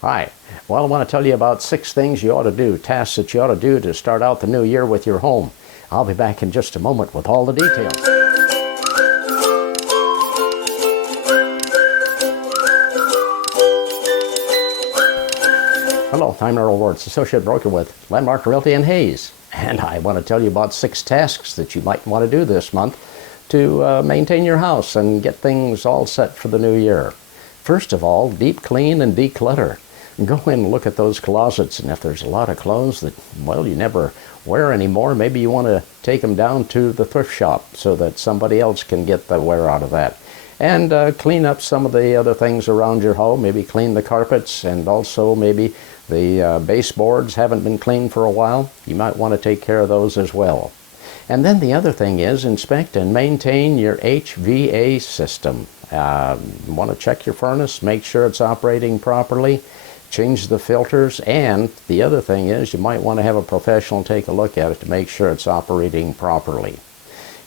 Hi. Well, I want to tell you about 6 things you ought to do, tasks that you ought to do to start out the new year with your home. I'll be back in just a moment with all the details. Hello, I'm Earl Wards, Associate Broker with Landmark Realty in Hayes. And I want to tell you about 6 tasks that you might want to do this month to maintain your house and get things all set for the new year. First of all, deep clean and declutter. Go in and look at those closets, and if there's a lot of clothes that, well, you never wear anymore, maybe you want to take them down to the thrift shop so that somebody else can get the wear out of that. And clean up some of the other things around your home. Maybe clean the carpets, and also maybe the baseboards haven't been cleaned for a while. You might want to take care of those as well. And then the other thing is inspect and maintain your HVA system. You want to check your furnace, make sure it's operating properly, change the filters, and the other thing is you might want to have a professional take a look at it to make sure it's operating properly.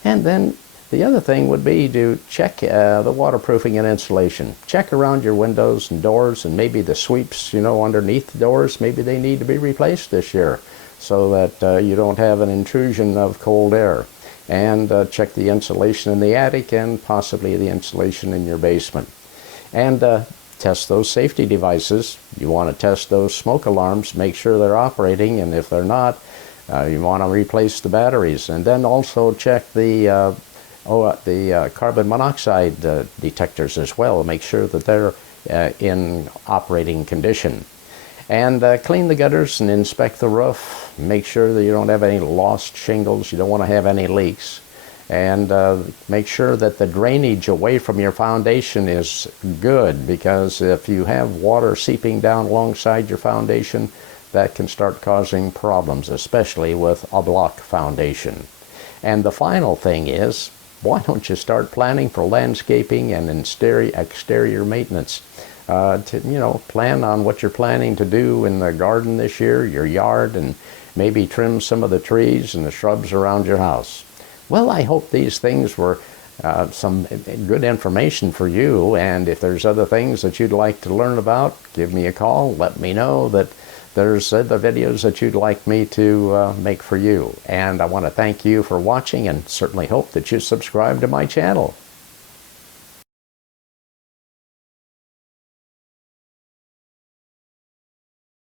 And then the other thing would be to check the waterproofing and insulation. Check around your windows and doors, and maybe the sweeps, underneath the doors, maybe they need to be replaced this year so that you don't have an intrusion of cold air. And check the insulation in the attic and possibly the insulation in your basement. And test those safety devices. You want to test those smoke alarms, make sure they're operating, and if they're not, you want to replace the batteries. And then also check the carbon monoxide detectors as well, make sure that they're in operating condition. And clean the gutters and inspect the roof. Make sure that you don't have any lost shingles. You don't want to have any leaks. And make sure that the drainage away from your foundation is good, because if you have water seeping down alongside your foundation, that can start causing problems, especially with a block foundation. And the final thing is, why don't you start planning for landscaping and exterior maintenance? Plan on what you're planning to do in the garden this year, your yard, and maybe trim some of the trees and the shrubs around your house. Well, I hope these things were some good information for you, and if there's other things that you'd like to learn about, give me a call. Let me know that there's other videos that you'd like me to make for you. And I want to thank you for watching, and certainly hope that you subscribe to my channel.